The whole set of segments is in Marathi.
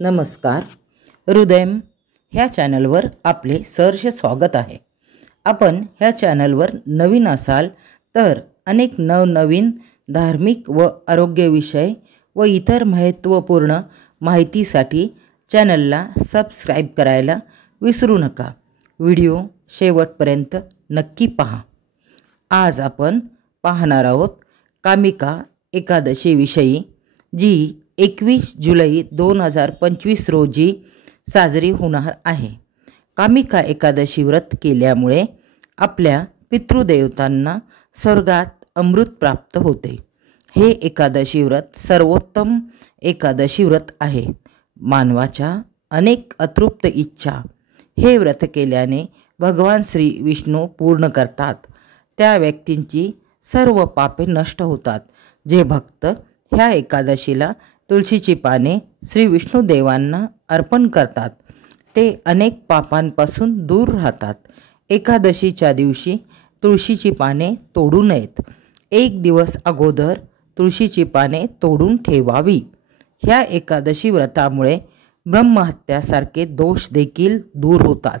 नमस्कार. हृदयम ह्या चॅनलवर आपले सहर्ष स्वागत आहे. आपण ह्या चॅनलवर नवीन असाल तर अनेक नवनवीन धार्मिक व आरोग्यविषय व इतर महत्त्वपूर्ण माहितीसाठी चॅनलला सबस्क्राईब करायला विसरू नका. व्हिडिओ शेवटपर्यंत नक्की पहा. आज आपण पाहणार आहोत कामिका एकादशीविषयी, जी 21 जुलै 2025 रोजी साजरी होणार आहे. कामिका एकादशी व्रत केल्यामुळे आपल्या पितृदेवतांना स्वर्गात अमृत प्राप्त होते. हे एकादशी व्रत सर्वोत्तम एकादशी व्रत आहे. मानवाच्या अनेक अतृप्त इच्छा हे व्रत केल्याने भगवान श्री विष्णू पूर्ण करतात. त्या व्यक्तींची सर्व पापे नष्ट होतात. जे भक्त ह्या एकादशीला तुळशीची पाने श्री विष्णुदेवांना अर्पण करतात ते अनेक पापांपासून दूर राहतात. एकादशीच्या दिवशी तुळशीची पाने तोडू नयेत. एक दिवस अगोदर तुळशीची पाने तोडून ठेवावी. ह्या एकादशी व्रतामुळे ब्रह्महत्यासारखे दोष देखील दूर होतात.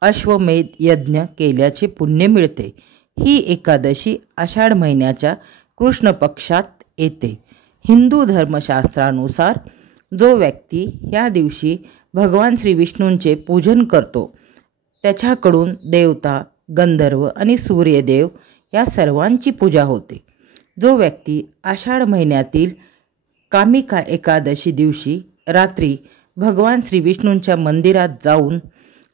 अश्वमेध यज्ञ केल्याचे पुण्य मिळते. ही एकादशी आषाढ महिन्याच्या कृष्ण पक्षात येते. हिंदू धर्मशास्त्रानुसार जो व्यक्ती या दिवशी भगवान श्री विष्णूंचे पूजन करतो त्याच्याकडून देवता, गंधर्व आणि सूर्यदेव या सर्वांची पूजा होते. जो व्यक्ती आषाढ महिन्यातील कामिका एकादशी दिवशी रात्री भगवान श्री विष्णूंच्या मंदिरात जाऊन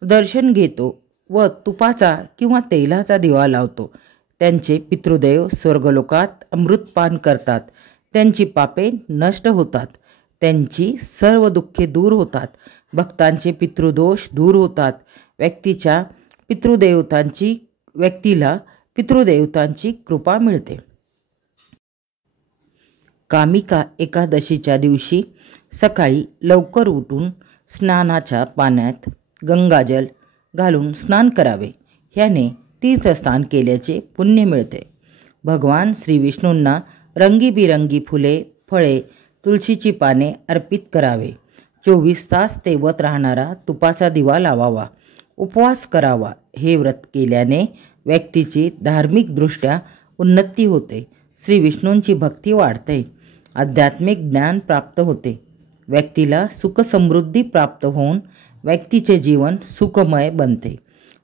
दर्शन घेतो व तुपाचा किंवा तेलाचा दिवा लावतो, त्यांचे पितृदेव स्वर्गलोकात अमृतपान करतात. त्यांची पापे नष्ट होतात. त्यांची सर्व दुःखे दूर होतात. भक्तांचे पितृदोष दूर होतात. व्यक्तीला पितृदेवतांची कृपा मिळते. कामिका एकादशीच्या दिवशी सकाळी लवकर उठून स्नानाच्या पाण्यात गंगाजल घालून स्नान करावे. ह्याने तीर्थस्नान केल्याचे पुण्य मिळते. भगवान श्री विष्णूंना रंगीबिरंगी फुले, फळे, तुळशीची पाने अर्पित करावे. 24 तास तेवत राहणारा तुपाचा दिवा लावावा. उपवास करावा. हे व्रत केल्याने व्यक्तीची धार्मिकदृष्ट्या उन्नती होते. श्री विष्णूंची भक्ती वाढते. आध्यात्मिक ज्ञान प्राप्त होते. व्यक्तीला सुखसमृद्धी प्राप्त होऊन व्यक्तीचे जीवन सुखमय बनते.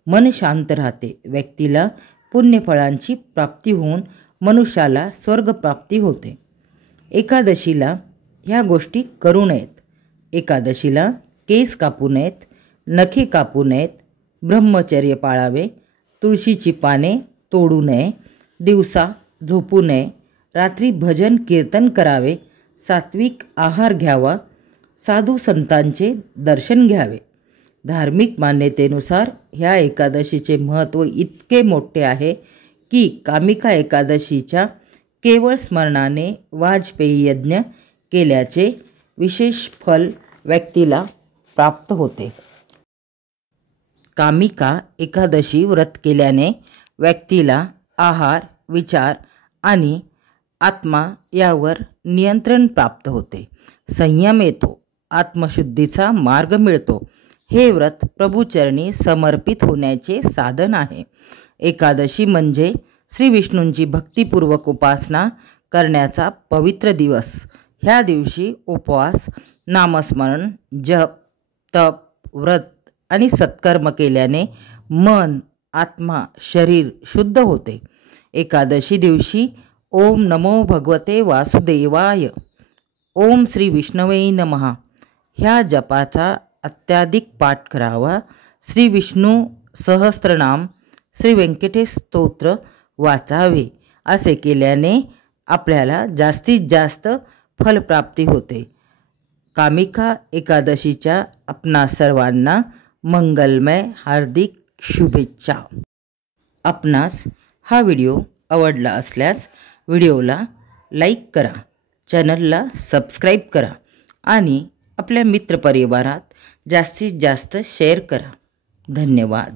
मन शांत राहते. व्यक्तीला पुण्यफळांची प्राप्ती होऊन मनुष्याला स्वर्गप्राप्ती होते. एकादशीला ह्या गोष्टी करू नयेत. एकादशीला केस कापू नयेत, नखे कापू नयेत, ब्रह्मचर्य पाळावे, तुळशीची पाने तोडू नये, दिवसा झोपू नये, रात्री भजन कीर्तन करावे, सात्विक आहार घ्यावा, साधू संतांचे दर्शन घ्यावे. धार्मिक मान्यतेनुसार ह्या एकादशीचे महत्त्व इतके मोठे आहे की कामिका एकादशीच्या केवळ स्मरणाने वाजपेयी यज्ञ केल्याचे विशेष फल व्यक्तीला प्राप्त होते. कामिका एकादशी व्रत केल्याने व्यक्तीला आहार, विचार आणि आत्मा यावर नियंत्रण प्राप्त होते. संयम येतो. आत्मशुद्धीचा मार्ग मिळतो. हे व्रत प्रभूचरणी समर्पित होण्याचे साधन आहे. एकादशी म्हणजे श्री विष्णूंची भक्तिपूर्वक उपासना करण्याचा पवित्र दिवस. ह्या दिवशी उपवास, नामस्मरण, जप, तप, व्रत आणि सत्कर्म केल्याने मन, आत्मा, शरीर शुद्ध होते. एकादशी दिवशी ओम नमो भगवते वासुदेवाय, ओम श्री विष्णवे नमः ह्या जपाचा अत्याधिक पाठ करावा. श्री विष्णू सहस्त्रनाम, श्री व्यंकटेश स्तोत्र वाचावे. असे केल्याने आपल्याला जास्तीत जास्त फलप्राप्ती होते. कामिका एकादशीच्या आपणा सर्वांना मंगलमय हार्दिक शुभेच्छा. आपणास हा व्हिडिओ आवडला असल्यास व्हिडिओला लाईक करा, चॅनलला सबस्क्राईब करा आणि आपल्या मित्रपरिवारात जास्तीत जास्त शेअर करा. धन्यवाद.